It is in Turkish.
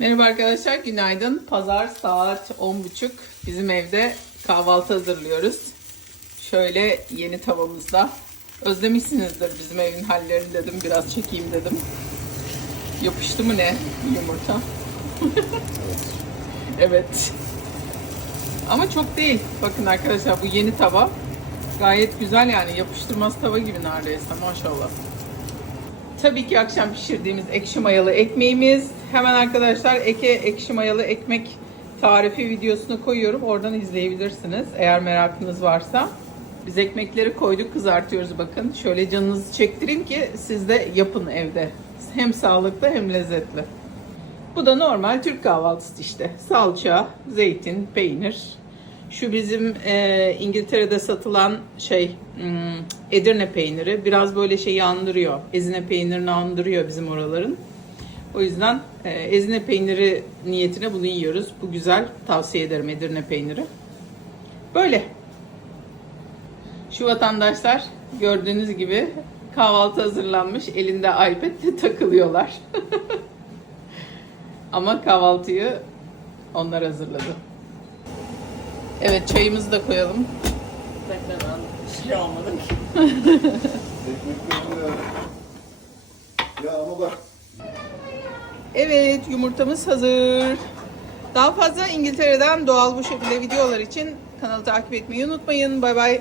Merhaba arkadaşlar, günaydın. Pazar saat 10.30. Bizim evde kahvaltı hazırlıyoruz. Şöyle yeni tavamızda. Özlemişsinizdir bizim evin hallerini dedim. Biraz çekeyim dedim. Yapıştı mı ne yumurta? evet. Ama çok değil. Bakın arkadaşlar bu yeni tava. Gayet güzel yani. Yapıştırmaz tava gibi neredeyse maşallah. Tabii ki akşam pişirdiğimiz ekşi mayalı ekmeğimiz. Hemen arkadaşlar eke ekşi mayalı ekmek tarifi videosunu koyuyorum. Oradan izleyebilirsiniz eğer merakınız varsa. Biz ekmekleri koyduk kızartıyoruz bakın. Şöyle canınızı çektireyim ki siz de yapın evde. Hem sağlıklı hem lezzetli. Bu da normal Türk kahvaltısı işte. Salça, zeytin, peynir. Şu bizim e, İngiltere'de satılan şey hmm, Edirne peyniri. Biraz böyle şeyi andırıyor. Ezine peynirini andırıyor bizim oraların. O yüzden e, ezine peyniri niyetine bunu yiyoruz. Bu güzel. Tavsiye ederim Edirne peyniri. Böyle. Şu vatandaşlar gördüğünüz gibi kahvaltı hazırlanmış. Elinde iPad'le takılıyorlar. Ama kahvaltıyı onlar hazırladı. Evet çayımızı da koyalım. Şey almadık. Ekmekleri ya. Ya ama bak Evet yumurtamız hazır. Daha fazla İngiltere'den doğal bu şekilde videolar için kanalı takip etmeyi unutmayın. Bay bay.